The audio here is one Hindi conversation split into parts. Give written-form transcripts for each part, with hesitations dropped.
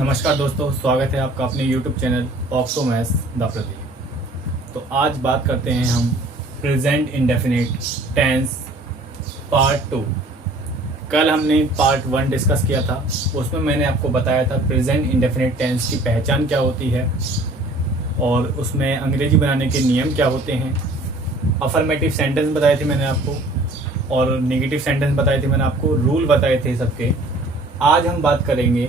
नमस्कार दोस्तों, स्वागत है आपका अपने YouTube channel oxo maths the Pradeep. तो आज बात करते हैं हम प्रेजेंट इंडेफिनिट टेंस पार्ट 2। कल हमने पार्ट 1 डिस्कस किया था, उसमें मैंने आपको बताया था प्रेजेंट इंडेफिनिट टेंस की पहचान क्या होती है और उसमें अंग्रेजी बनाने के नियम क्या होते हैं। अफर्मेटिव सेंटेंस बताए थे मैंने आपको और नेगेटिव सेंटेंस बताए थे मैंने आपको, रूल बताए थे सबके। आज हम बात करेंगे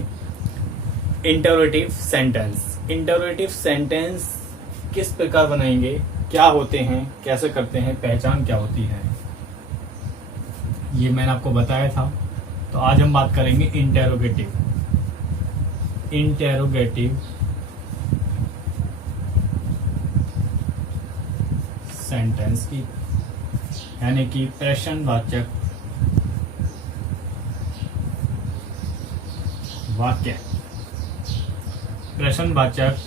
इंटरोगेटिव सेंटेंस। इंटरोगेटिव सेंटेंस किस प्रकार बनाएंगे, क्या होते हैं, कैसे करते हैं, पहचान क्या होती है, ये मैंने आपको बताया था। तो आज हम बात करेंगे इंटरोगेटिव सेंटेंस की, यानी कि प्रश्नवाचक वाक्य। प्रश्नवाचक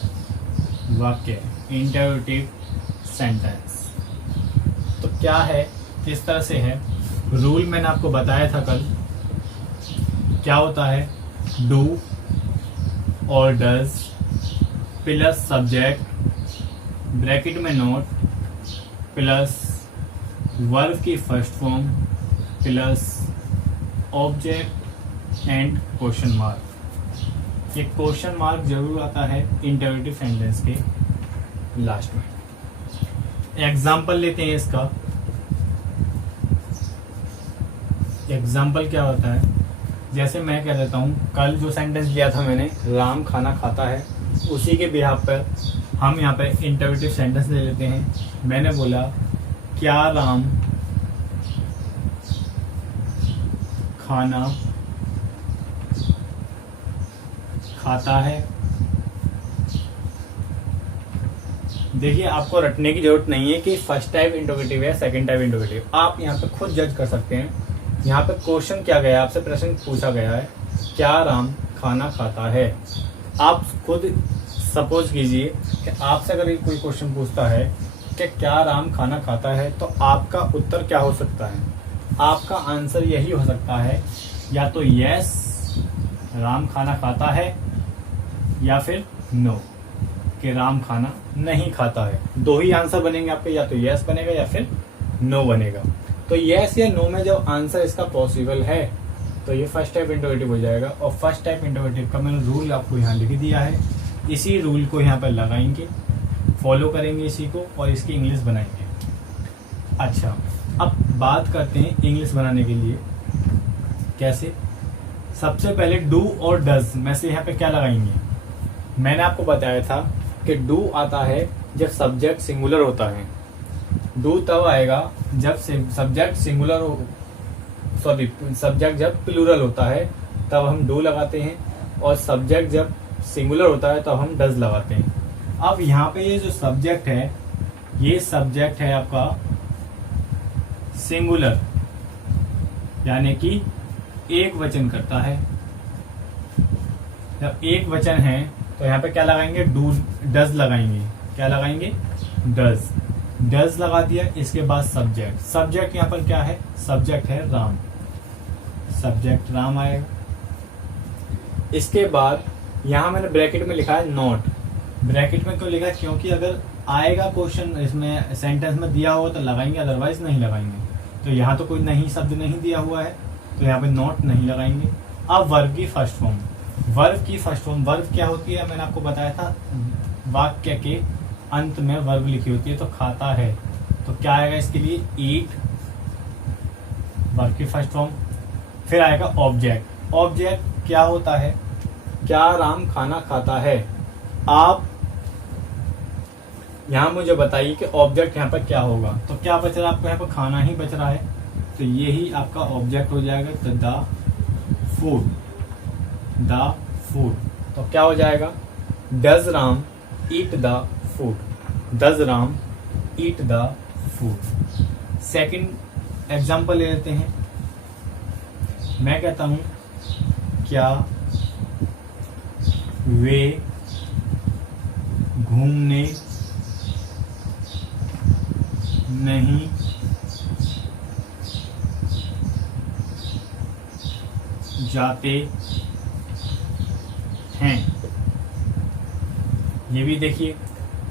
वाक्य इंटरोगेटिव सेंटेंस। तो क्या है, किस तरह से है, रूल मैंने आपको बताया था कल। क्या होता है, डू और डज प्लस सब्जेक्ट ब्रैकेट में नोट प्लस वर्ब की first form plus object and question mark. ये क्वेश्चन मार्क जरूर आता है इंटरोगेटिव सेंटेंस के लास्ट में। एग्जाम्पल लेते हैं इसका। एग्जाम्पल क्या होता है, जैसे मैं कह देता हूँ, कल जो सेंटेंस लिया था मैंने, राम खाना खाता है, उसी के बिहाफ पर हम यहाँ पे इंटरोगेटिव सेंटेंस ले लेते हैं। मैंने बोला, क्या राम खाना खाता है। देखिए, आपको रटने की जरूरत नहीं है कि फर्स्ट टाइप इंटरोगेटिव है, सेकंड टाइप इंटरोगेटिव। आप यहाँ पे खुद जज कर सकते हैं। यहाँ पे क्वेश्चन क्या गया, आपसे प्रश्न पूछा गया है, क्या राम खाना खाता है। आप खुद सपोज कीजिए कि आपसे अगर कोई क्वेश्चन पूछता है कि क्या राम खाना खाता है, तो आपका उत्तर क्या हो सकता है। आपका आंसर यही हो सकता है, या तो यस राम खाना खाता है, या फिर नो कि राम खाना नहीं खाता है। दो ही आंसर बनेंगे आपके, या तो यस बनेगा या फिर नो बनेगा। तो यस या नो में जब आंसर इसका पॉसिबल है तो ये फर्स्ट टाइप इंटरोगेटिव हो जाएगा। और फर्स्ट टाइप इंटरोगेटिव का मैंने रूल आपको यहाँ लिख दिया है। इसी रूल को यहाँ पर लगाएंगे, फॉलो करेंगे इसी को, और इसकी इंग्लिश बनाएंगे। अच्छा, अब बात करते हैं इंग्लिश बनाने के लिए कैसे। सबसे पहले डू और डज में से यहाँ पे क्या लगाएंगे। मैंने आपको बताया था कि डू आता है जब सब्जेक्ट सिंगुलर होता है। डू तब आएगा जब सब्जेक्ट सिंगुलर हो, सॉरी, सब्जेक्ट जब प्लूरल होता है तब हम डू लगाते हैं, और सब्जेक्ट जब सिंगुलर होता है तब हम डज लगाते हैं। अब यहाँ पे ये जो सब्जेक्ट है, ये सब्जेक्ट है आपका सिंगुलर, यानी कि एक वचन करता है। जब एक वचन है तो यहाँ पे क्या लगाएंगे, डू डज लगाएंगे। क्या लगाएंगे, डज। डज लगा दिया, इसके बाद सब्जेक्ट। सब्जेक्ट यहाँ पर क्या है, सब्जेक्ट है राम, सब्जेक्ट राम आएगा। इसके बाद यहाँ मैंने ब्रैकेट में लिखा है नॉट। ब्रैकेट में क्यों लिखा है, क्योंकि अगर आएगा क्वेश्चन इसमें सेंटेंस में दिया हो तो लगाएंगे, अदरवाइज नहीं लगाएंगे। तो यहाँ तो कोई नहीं शब्द नहीं दिया हुआ है, तो यहाँ पे नॉट नहीं लगाएंगे। अब वर्ब की फर्स्ट फॉर्म। वर्ब की फर्स्ट फॉर्म, वर्ब क्या होती है मैंने आपको बताया था, वाक्य के अंत में वर्ब लिखी होती है। तो खाता है, तो क्या आएगा इसके लिए, ईट, वर्ब की फर्स्ट फॉर्म। फिर आएगा ऑब्जेक्ट। ऑब्जेक्ट क्या होता है, क्या राम खाना खाता है। आप यहाँ मुझे बताइए कि ऑब्जेक्ट यहाँ पर क्या होगा। तो क्या बच रहा है आपको, यहाँ पर खाना ही बच रहा है, तो यही आपका ऑब्जेक्ट हो जाएगा। तो द फूड, द फूड। तो क्या हो जाएगा, does Ram eat the food, does Ram eat the food. Second example ले लेते हैं। मैं कहता हूं, क्या वे घूमने नहीं जाते हैं। ये भी देखिए,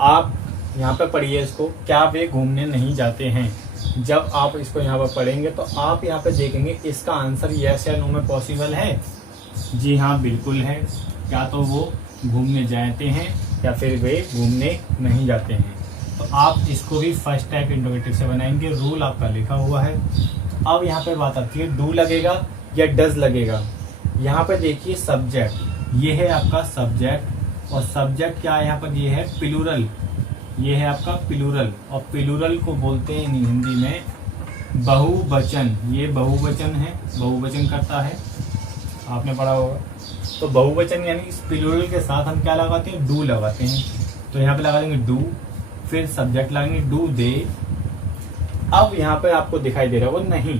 आप यहाँ पे पढ़िए इसको, क्या वे घूमने नहीं जाते हैं। जब आप इसको यहाँ पर पढ़ेंगे तो आप यहाँ पे देखेंगे इसका आंसर यस या नो में पॉसिबल है। जी हाँ, बिल्कुल है। क्या तो वो घूमने जाते हैं या फिर वे घूमने नहीं जाते हैं। तो आप इसको भी फर्स्ट टाइप इंटरोगेटिव से बनाएंगे। रूल आपका लिखा हुआ है। अब यहाँ पे बात आती है डू लगेगा या डज लगेगा। यहाँ पे देखिए सब्जेक्ट, ये है आपका सब्जेक्ट, और सब्जेक्ट क्या है यहाँ पर, ये है प्लूरल, ये है आपका प्लूरल, और प्लूरल को बोलते हैं हिंदी में बहुवचन। ये बहुवचन है, बहुवचन करता है, आपने पढ़ा होगा। तो बहुवचन यानी इस प्लूरल के साथ हम क्या लगाते हैं, डू लगाते हैं। तो यहाँ पे लगा देंगे डू, फिर सब्जेक्ट लगाएंगे डू दे। अब यहाँ पे आपको दिखाई दे रहा है वो नहीं,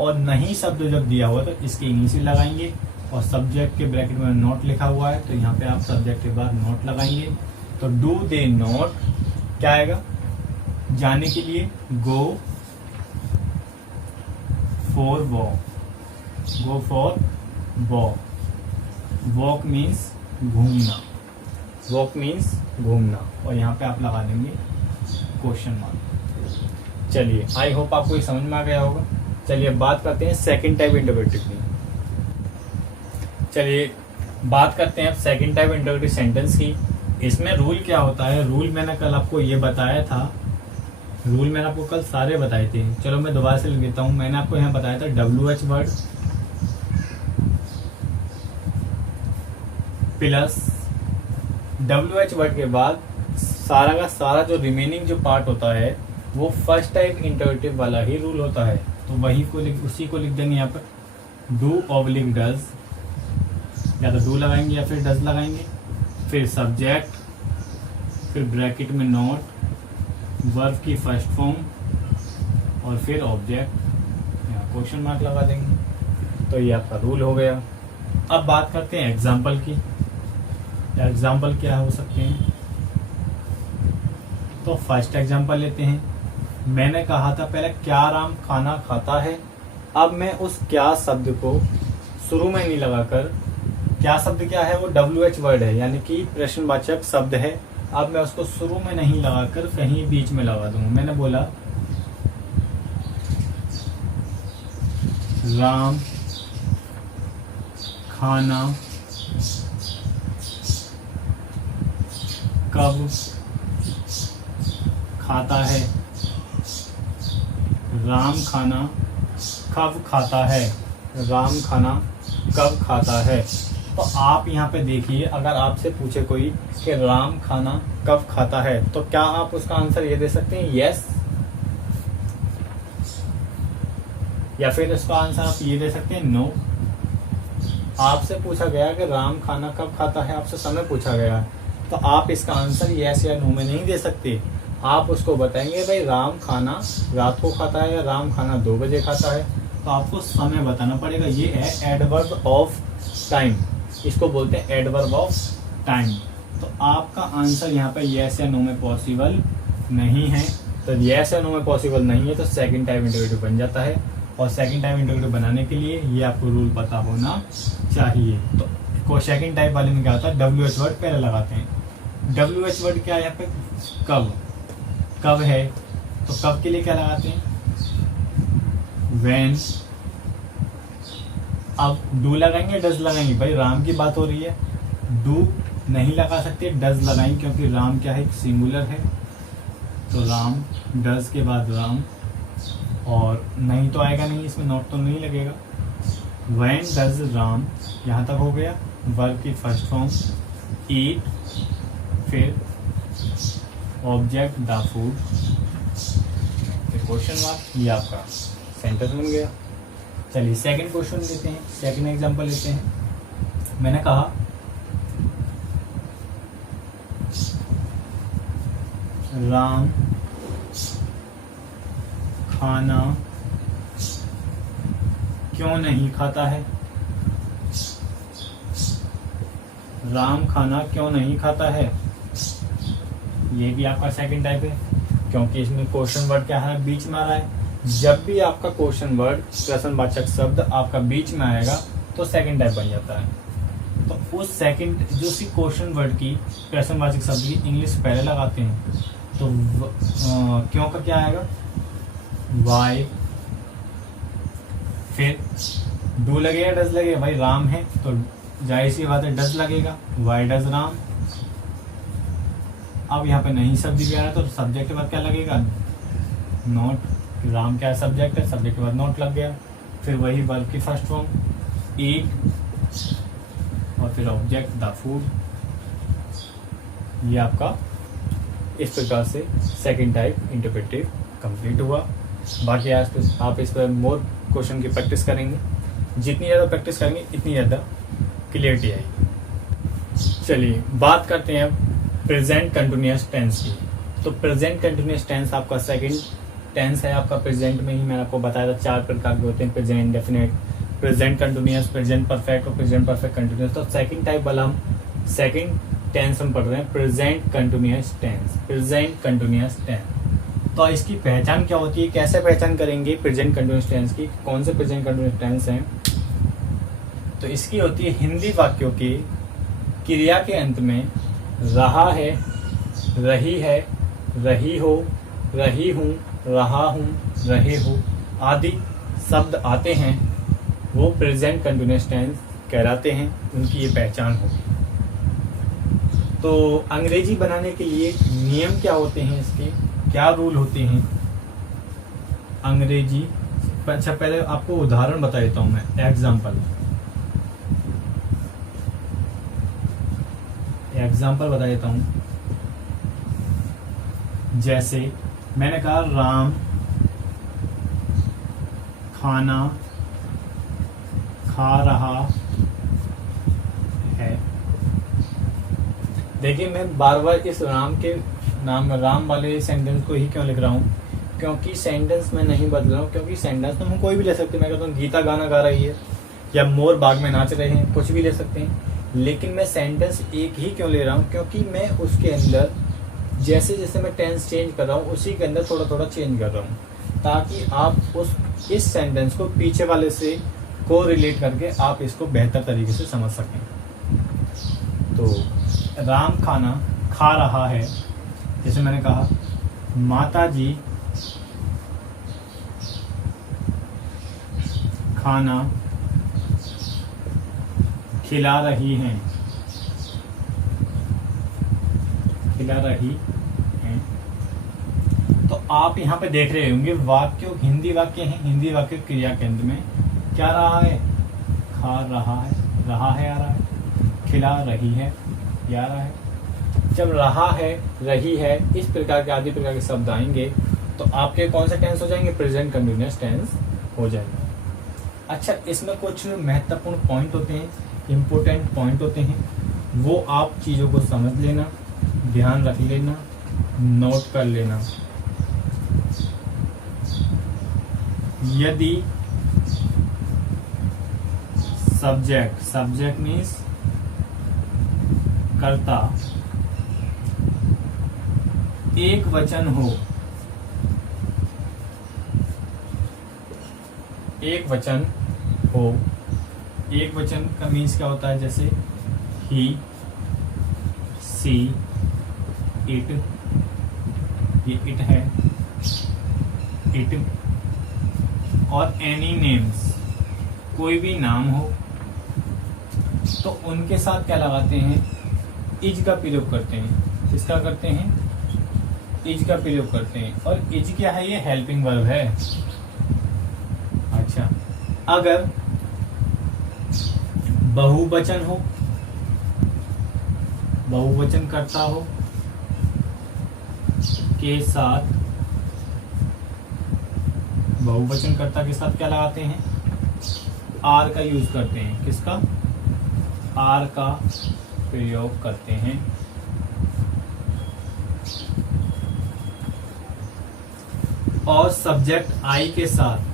और नहीं शब्द जब दिया हुआ तो इसके इनिशियल लगाएंगे, और सब्जेक्ट के ब्रैकेट में नॉट लिखा हुआ है तो यहाँ पे आप सब्जेक्ट के बाद नॉट लगाएंगे। तो डू दे नॉट क्या आएगा, जाने के लिए go for walk, go for walk, walk means घूमना, वॉक मीन्स घूमना, और यहाँ पे आप लगा देंगे क्वेश्चन मार्क। चलिए, आई होप आपको ये समझ में आ गया होगा। चलिए बात करते हैं सेकंड टाइप इंटरोगेटिव की। चलिए बात करते हैं अब सेकंड टाइप इंटरोगेटिव सेंटेंस की। इसमें रूल क्या होता है, रूल मैंने कल आपको ये बताया था, रूल मैंने आपको कल सारे बताए थे। चलो मैं दोबारा से लिख देता हूँ। मैंने आपको यहाँ बताया था WH word plus WH word के बाद सारा का सारा जो रिमेनिंग जो पार्ट होता है वो फर्स्ट टाइप इंटरोगेटिव वाला ही रूल होता है। तो वही को उसी को लिख देंगे यहाँ पर डू ऑब्लिक डज, या तो डू लगाएंगे या फिर डज लगाएंगे, फिर सब्जेक्ट, फिर ब्रैकेट में नॉट, वर्ब की फर्स्ट फॉर्म, और फिर ऑब्जेक्ट, यहाँ क्वेश्चन मार्क लगा देंगे। तो ये आपका रूल हो गया। अब बात करते हैं एग्जाम्पल की। एग्जाम्पल क्या हो सकते हैं, तो फर्स्ट एग्जाम्पल लेते हैं। मैंने कहा था पहले क्या राम खाना खाता है। अब मैं उस क्या शब्द को शुरू में नहीं लगाकर, क्या शब्द क्या है, वो WH वर्ड है यानी कि प्रश्नवाचक शब्द है। अब मैं उसको शुरू में नहीं लगाकर कहीं बीच में लगा दूंगा। मैंने बोला राम खाना कब खाता है, राम खाना कब खाता है, राम खाना कब खाता है। तो आप यहाँ पे देखिए, अगर आपसे पूछे कोई कि राम खाना कब खाता है, तो क्या आप उसका आंसर ये दे सकते हैं यस, या फिर उसका आंसर आप ये दे सकते हैं नो। आपसे पूछा गया कि राम खाना कब खाता है, आपसे समय पूछा गया, तो आप इसका आंसर यस या नो में नहीं दे सकते। आप उसको बताएंगे भाई राम खाना रात को खाता है या राम खाना 2 बजे खाता है, तो आपको समय बताना पड़ेगा। ये है एडवर्ब ऑफ टाइम, इसको बोलते हैं एडवर्ब ऑफ टाइम। तो आपका आंसर यहाँ पे यस या नो में पॉसिबल नहीं है। तो यस या नो में पॉसिबल नहीं है तो सेकंड टाइप इंटरोगेटिव बन जाता है। और सेकंड टाइप इंटरोगेटिव बनाने के लिए ये आपको रूल पता होना चाहिए। तो सेकंड टाइप वाले में क्या होता है, WH वर्ड पहले लगाते हैं। WH वर्ड क्या है यहाँ पे, कब, कब है, तो कब के लिए क्या लगाते हैं when। अब डू लगाएंगे डज लगाएंगे, भाई राम की बात हो रही है, डू नहीं लगा सकते, डज लगाएंगे क्योंकि राम क्या है, सिंगुलर है। तो राम, डज के बाद राम, और नहीं तो आएगा नहीं, इसमें नॉट तो नहीं लगेगा। when डज राम, यहाँ तक हो गया। वर्ब की फर्स्ट फॉर्म ईट, फिर object the food, question mark, ये आपका सेंटेंस बन गया। चलिए सेकंड क्वेश्चन लेते हैं, सेकंड एग्जांपल लेते हैं। मैंने कहा राम खाना क्यों नहीं खाता है, राम खाना क्यों नहीं खाता है। ये भी आपका सेकंड टाइप है क्योंकि इसमें क्वेश्चन वर्ड क्या है, बीच में आ रहा है। जब भी आपका क्वेश्चन वर्ड प्रश्नवाचक शब्द आपका बीच में आएगा तो सेकंड टाइप बन जाता है। तो उस सेकंड जो सी क्वेश्चन वर्ड की प्रश्नवाचक शब्द की इंग्लिश पहले लगाते हैं, तो क्यों का क्या आएगा, वाई, फिर डू लगेगा डज लगेगा, भाई राम है तो जाहिर सी बात है डज लगेगा, वाई डज राम। अब यहाँ पे नहीं शब्द भी आ रहा है तो सब्जेक्ट के बाद क्या लगेगा, नॉट, राम क्या है सब्जेक्ट है, सब्जेक्ट के बाद नॉट लग गया, फिर वही वर्ब की फर्स्ट फॉर्म ईट, और फिर ऑब्जेक्ट द फूड। ये आपका इस प्रकार से सेकंड टाइप इंटरप्रेटिव कंप्लीट हुआ। बाकी आप इस पर मोर क्वेश्चन की प्रैक्टिस करेंगे, जितनी ज़्यादा प्रैक्टिस करेंगे इतनी ज़्यादा क्लियरिटी आएगी। चलिए बात करते हैं प्रेजेंट कंटिन्यूअस टेंस की। तो प्रेजेंट कंटिन्यूअस टेंस आपका सेकंड टेंस है आपका। प्रेजेंट में ही मैंने आपको बताया था 4 प्रकार के होते हैं, present definite, present continuous, present perfect और प्रेजेंट परफेक्ट कंटिन्यूअस। तो सेकंड टाइप वाला हम सेकंड टेंस हम पढ़ रहे हैं, present continuous tense, present continuous tense. तो इसकी पहचान क्या होती है, कैसे पहचान करेंगे प्रेजेंट कंटिन्यूअस टेंस की, कौन से प्रेजेंट कंटिन्यूअस टेंस हैं। तो इसकी होती है हिंदी वाक्यों की क्रिया के अंत में रहा है, रही है, रही हो, रही हूँ, रहा हूँ, रहे हो आदि शब्द आते हैं, वो प्रेजेंट कंटिन्यूअस टेंस कहलाते हैं, उनकी ये पहचान होगी। तो अंग्रेजी बनाने के लिए नियम क्या होते हैं, इसके क्या रूल होते हैं अंग्रेजी। अच्छा पहले आपको उदाहरण बता देता हूं मैं, एग्जाम्पल बता देता हूं। जैसे मैंने कहा राम खाना खा रहा है। देखिए मैं बार बार इस राम के नाम राम वाले सेंटेंस को ही क्यों लिख रहा हूँ, क्योंकि सेंटेंस में नहीं बदल रहा हूँ, क्योंकि सेंटेंस तो हम कोई भी ले सकते हैं। मैं कहता हूँ गीता गाना गा रही है या मोर बाग में नाच रहे हैं, कुछ भी ले सकते हैं, लेकिन मैं सेंटेंस एक ही क्यों ले रहा हूँ, क्योंकि मैं उसके अंदर जैसे जैसे मैं टेंस चेंज कर रहा हूँ उसी के अंदर थोड़ा थोड़ा चेंज कर रहा हूँ, ताकि आप इस सेंटेंस को पीछे वाले से को रिलेट करके आप इसको बेहतर तरीके से समझ सकें। तो राम खाना खा रहा है, जैसे मैंने कहा माता जी खाना खिला रही हैं, खिला रही हैं। तो आप यहाँ पे देख रहे होंगे वाक्य हिंदी वाक्य हैं, हिंदी वाक्य क्रिया के अंत में क्या रहा है, खा रहा है, रहा है आ रहा है, खिला रही है ये आ रहा है। जब रहा है, रही है, इस प्रकार के आदि प्रकार के शब्द आएंगे तो आपके कौन से टेंस हो जाएंगे, प्रेजेंट कंटिन्यूअस टेंस हो जाएंगे। अच्छा इसमें कुछ महत्वपूर्ण पॉइंट होते हैं, इम्पोर्टेंट पॉइंट होते हैं, वो आप चीज़ों को समझ लेना, ध्यान रख लेना, नोट कर लेना। यदि सब्जेक्ट मीन्स कर्ता एक वचन हो, एक वचन हो, एक वचन का मीन्स क्या होता है, जैसे ही, सी, इट, ये इट है, इट, और एनी नेम्स, कोई भी नाम हो तो उनके साथ क्या लगाते हैं, इज का प्रयोग करते हैं। किसका करते हैं, इज का प्रयोग करते हैं। और इज क्या है, ये हेल्पिंग वर्ब है। अच्छा अगर बहुवचन हो, बहुवचन करता हो के साथ, बहुवचन कर्ता के साथ क्या लगाते हैं, आर का यूज करते हैं। किसका, आर का प्रयोग करते हैं। और सब्जेक्ट आई के साथ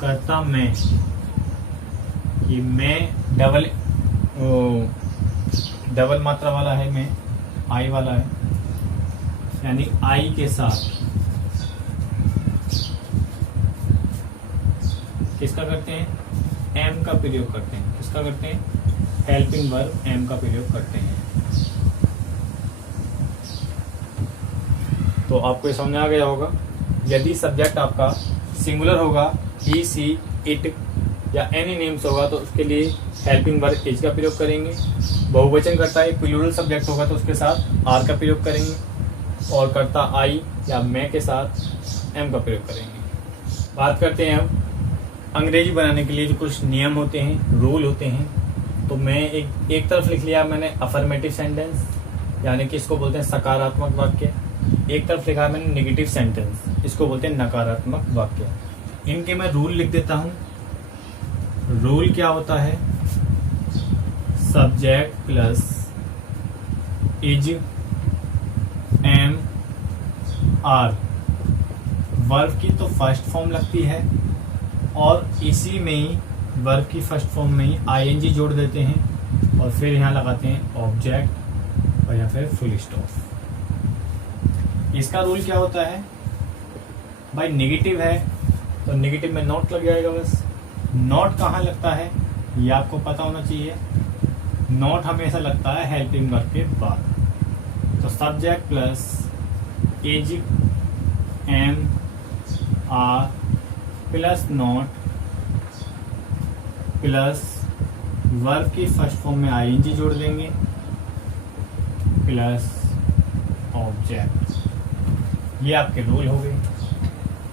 कर्ता मैं, ये मैं डबल मात्रा वाला है, मैं आई वाला है, यानी आई के साथ किसका करते हैं, एम का प्रयोग करते हैं। किसका करते हैं, हेल्पिंग वर्ब एम का प्रयोग करते हैं। तो आपको ये समझ आ गया होगा। यदि सब्जेक्ट आपका सिंगुलर होगा, ही, सी, इट या एनी नेम्स होगा तो उसके लिए हेल्पिंग वर्ब इज का प्रयोग करेंगे। बहुवचन करता है, प्लूरल सब्जेक्ट होगा तो उसके साथ आर का प्रयोग करेंगे, और करता आई या मैं के साथ एम का प्रयोग करेंगे। बात करते हैं अब अंग्रेजी बनाने के लिए जो कुछ नियम होते हैं, रूल होते हैं। तो मैं एक तरफ लिख लिया मैंने अफर्मेटिव सेंटेंस, यानी कि इसको बोलते हैं सकारात्मक वाक्य। एक तरफ लिखा है मैंने नेगेटिव सेंटेंस, इसको बोलते हैं नकारात्मक वाक्य। इनके मैं रूल लिख देता हूं। रूल क्या होता है, subject plus is am are, verb की तो फर्स्ट फॉर्म लगती है और इसी में ही वर्ब की फर्स्ट फॉर्म में ही आईएनजी जोड़ देते हैं और फिर यहाँ लगाते हैं ऑब्जेक्ट और या फिर फुल स्टॉप। इसका रूल क्या होता है भाई, नेगेटिव है तो नेगेटिव में नॉट लग जाएगा बस। नॉट कहाँ लगता है ये आपको पता होना चाहिए। नॉट हमेशा लगता है हेल्पिंग वर्ब के बाद। तो subject plus is am are plus not plus verb की फर्स्ट फॉर्म में आईएनजी जोड़ देंगे प्लस ऑब्जेक्ट। ये आपके रूल हो गए।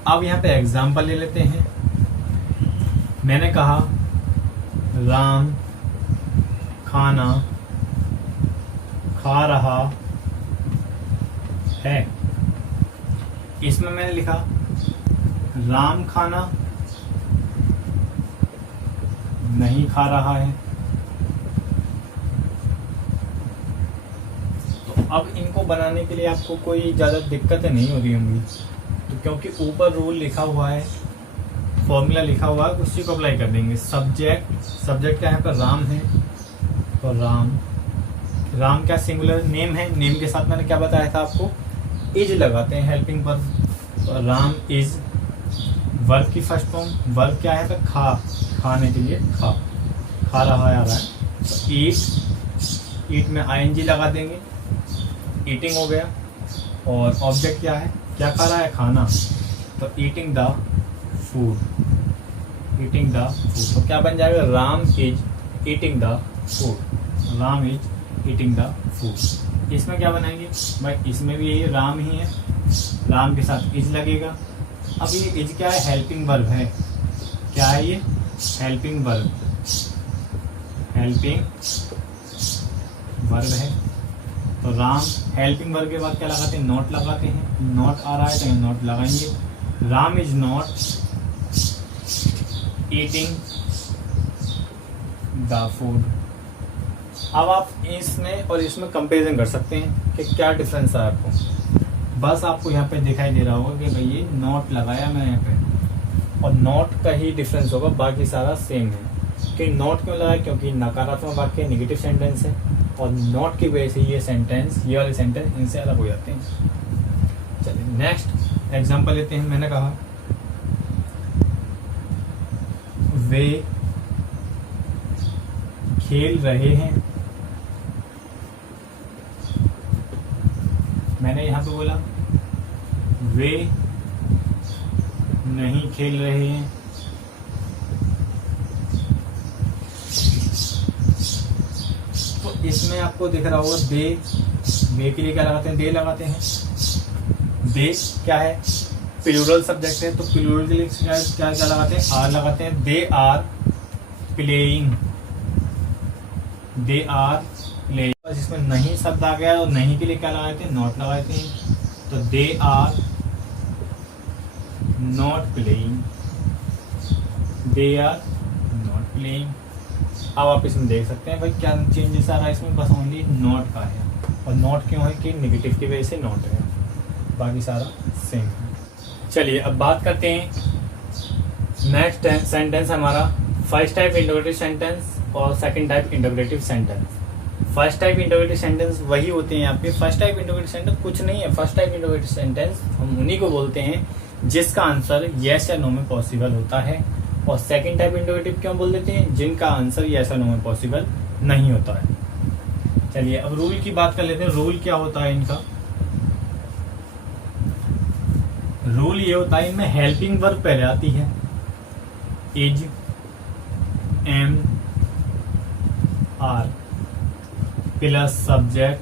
अब यहाँ पे एग्जाम्पल ले लेते हैं। मैंने कहा राम खाना खा रहा है। इसमें मैंने लिखा राम खाना नहीं खा रहा है। तो अब इनको बनाने के लिए आपको कोई ज़्यादा दिक्कतें नहीं हो रही होंगी, तो क्योंकि ऊपर रूल लिखा हुआ है, फॉर्मूला लिखा हुआ है, उसी को अप्लाई कर देंगे। सब्जेक्ट का यहाँ पर राम है तो राम क्या सिंगुलर नेम है, नेम के साथ मैंने क्या बताया था आपको, इज लगाते हैं हेल्पिंग वर्ब। तो राम इज वर्ब की फर्स्ट फॉर्म, वर्ब क्या है तो खाने के लिए खा रहा है आ रहा है। तो ईट में आईएनजी लगा देंगे, ईटिंग हो गया। और ऑब्जेक्ट क्या है, क्या खा रहा है, खाना। तो ईटिंग द फूड। तो क्या बन जाएगा, Ram is eating the food. Ram is eating the food. इसमें क्या बनाएंगे भाई, इसमें भी यही राम ही है, राम के साथ इज लगेगा। अब ये इज क्या है, हेल्पिंग वर्ब है। क्या है ये, हेल्पिंग वर्ब है। तो राम हेल्पिंग वर्ब के बाद क्या लगाते हैं, नॉट लगाते हैं। नॉट आ रहा है तो नॉट लगाएंगे। Ram is not eating the food. अब आप इसमें और इसमें कंपैरिजन कर सकते हैं कि क्या डिफरेंस है आपको। बस आपको यहाँ पे दिखाई दे रहा होगा कि भाई ये नॉट लगाया मैं यहाँ पे, और नॉट का ही डिफरेंस होगा, बाकी सारा सेम है। कि नॉट क्यों लगाया, क्योंकि नकारात्मक वाक्य नेगेटिव सेंटेंस है, और नॉट की वजह से ये वाले सेंटेंस इनसे अलग हो जाते हैं। चलिए नेक्स्ट एग्जांपल लेते हैं। मैंने कहा वे खेल रहे हैं। मैंने यहाँ पे बोला वे नहीं खेल रहे हैं। तो इसमें आपको दिख रहा होगा वे के लिए क्या लगाते हैं, दे लगाते हैं। दे क्या है, प्लूरल सब्जेक्ट है, तो प्लूरल के लिए क्या लगाते हैं, आर लगाते हैं। They are playing. बस इसमें नहीं शब्द आ गया और नहीं के लिए क्या लगाते हैं, नॉट लगाते हैं। तो दे आर नॉट प्लेइंग। अब आप इसमें देख सकते हैं भाई क्या चेंजेस आ रहा है इसमें, बस ओनली नॉट का है। और नॉट क्यों है कि नेगेटिव की वजह से नॉट है, बाकी सारा सेम है। चलिए अब बात करते हैं नेक्स्ट सेंटेंस हमारा फर्स्ट टाइप इंटरोगेटिव सेंटेंस और second type interrogative sentence. First type interrogative sentence वही होते हैं यहाँ पे। फर्स्ट टाइप इंटरोगेटिव सेंटेंस कुछ नहीं है। फर्स्ट टाइप इंटरोगेटिव सेंटेंस हम उन्हीं को बोलते हैं जिसका आंसर येस या नो में पॉसिबल होता है। और सेकंड टाइप इंटरोगेटिव क्यों बोल देते हैं? जिनका आंसर यस और नो में पॉसिबल नहीं होता है। चलिए अब रूल की बात कर लेते हैं। रूल क्या होता है इनका? रूल ये होता है, इनमें हेल्पिंग वर्ब पहले आती है, is, am, are plus subject,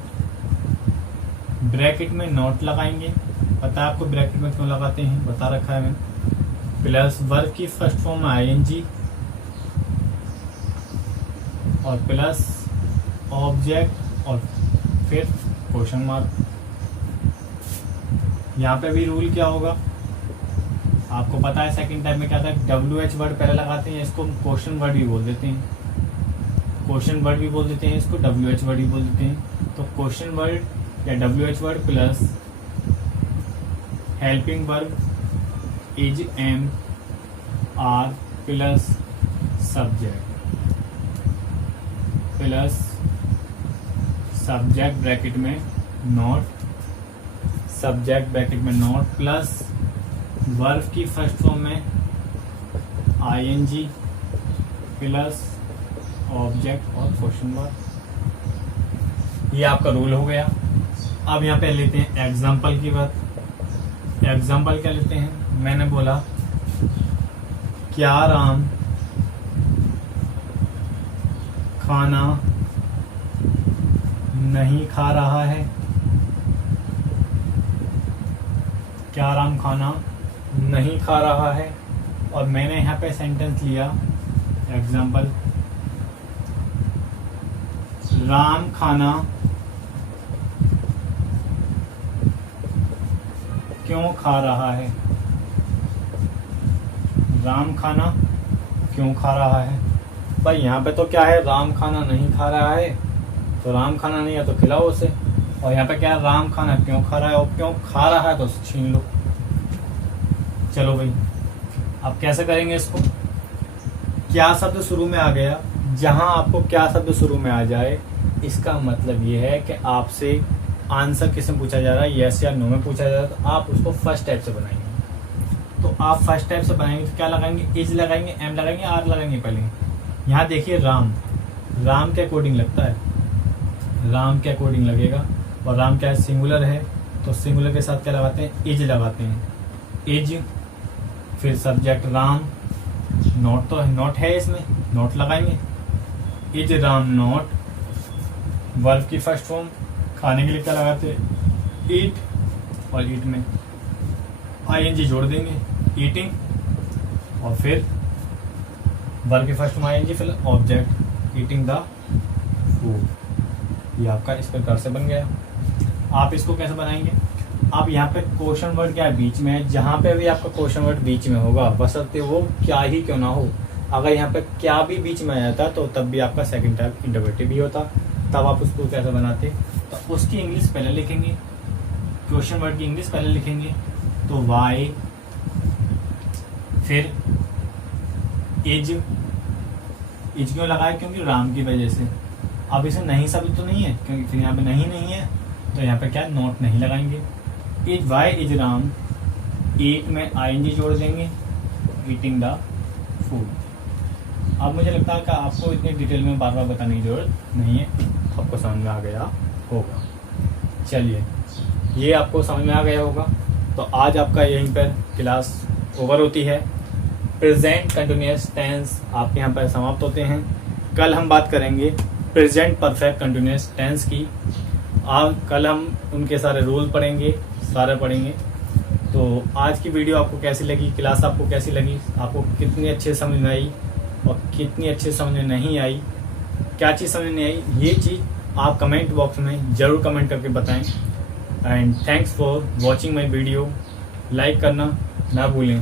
bracket में नॉट लगाएंगे, पता है आपको ब्रैकेट में क्यों लगाते हैं, बता रखा है मैंने, प्लस वर्ब की फर्स्ट फॉर्म में आईएनजी और प्लस ऑब्जेक्ट और फिर क्वेश्चन मार्क। यहाँ पे भी रूल क्या होगा आपको पता है, सेकंड टाइप में क्या था, WH वर्ड पहले लगाते हैं, इसको क्वेश्चन वर्ड भी बोल देते हैं, क्वेश्चन वर्ड भी बोल देते हैं, इसको WH वर्ड भी बोल देते हैं। तो क्वेश्चन वर्ड या WH word plus helping verb is, am, are plus subject plus subject bracket में नॉट, सब्जेक्ट ब्रैकेट में नॉट प्लस वर्ब की फर्स्ट फॉर्म में आईएनजी प्लस ऑब्जेक्ट और क्वेश्चन मार्क। ये आपका रूल हो गया। अब यहाँ पे लेते हैं एग्जाम्पल की बात। एग्जाम्पल क्या लेते हैं? मैंने बोला क्या राम खाना नहीं खा रहा है? क्या राम खाना नहीं खा रहा है? और मैंने यहाँ पे सेंटेंस लिया एग्जाम्पल, राम खाना क्यों खा रहा है? राम खाना क्यों खा रहा है? भाई यहाँ पे तो क्या है, राम खाना नहीं खा रहा है, तो राम खाना नहीं है तो खिलाओ उसे। और यहाँ पे क्या है, राम खाना क्यों खा रहा है, और क्यों खा रहा है तो छीन लो। चलो भाई अब कैसे करेंगे इसको? क्या शब्द शुरू में आ गया, जहां आपको क्या शब्द शुरू में आ जाए इसका मतलब ये है कि आपसे आंसर किसमें पूछा जा रहा है, यस या नो में पूछा जा रहा है, तो आप उसको फर्स्ट टाइप से बनाएंगे। तो आप फर्स्ट टाइप से बनाएंगे तो क्या लगाएंगे, इज लगाएंगे, एम लगाएंगे, आर लगाएंगे। पहले यहाँ देखिए राम, राम के अकॉर्डिंग लगता है, राम के अकॉर्डिंग लगेगा। और राम क्या है, सिंगुलर है, तो सिंगुलर के साथ क्या लगाते हैं, इज लगाते हैं, इज, फिर सब्जेक्ट राम, नोट तो नोट है इसमें, नोट लगाएंगे, इज राम नोट, वर्ब की फर्स्ट फॉर्म, खाने के लिए क्या लगाते हैं, ईट, और ईट में आईएनजी जोड़ देंगे, ईटिंग, और फिर वर्ब की फर्स्ट फॉर्म आईएनजी, फिर ऑब्जेक्ट ईटिंग द फूड। ये आपका इस प्रकार से बन गया। आप इसको कैसे बनाएंगे? आप यहाँ पे क्वेश्चन वर्ड क्या है, बीच में है, जहां पे भी आपका क्वेश्चन वर्ड बीच में होगा, बशर्ते वो क्या ही क्यों ना हो, अगर यहाँ पे क्या भी बीच में आ जाता तो तब भी आपका सेकंड टाइप इंटरोगेटिव भी होता। तब आप उसको कैसे बनाते, तो उसकी इंग्लिश पहले लिखेंगे, क्वेश्चन वर्ड की इंग्लिश पहले लिखेंगे, तो वाई, फिर इज, इज क्यों लगाया, क्योंकि राम की वजह से। अब इसे नहीं शब्द तो नहीं है, क्योंकि फिर यहाँ पे नहीं है, तो यहाँ पे क्या नोट नहीं लगाएंगे, इज वाई इज राम, ईट में आईएनजी जोड़ देंगे, ईटिंग द फूड। अब मुझे लगता है कि आपको इतनी डिटेल में बार बार बताने की जरूरत नहीं है, आपको समझ में आ गया होगा। चलिए ये आपको समझ में आ गया होगा, तो आज आपका यहीं पर क्लास ओवर होती है। प्रेजेंट कंटिन्यूअस टेंस आपके यहाँ पर समाप्त होते हैं। कल हम बात करेंगे प्रेजेंट परफेक्ट कंटिन्यूअस टेंस की। कल हम उनके सारे रूल पढ़ेंगे, सारे पढ़ेंगे। तो आज की वीडियो आपको कैसी लगी, क्लास आपको कैसी लगी, आपको कितनी अच्छे समझ में आई और कितनी अच्छे समझ में नहीं आई, क्या चीज़ समझ में नहीं आई, ये चीज़ आप कमेंट बॉक्स में ज़रूर कमेंट करके बताएं। And thanks for watching my video. Like करना ना भूलें।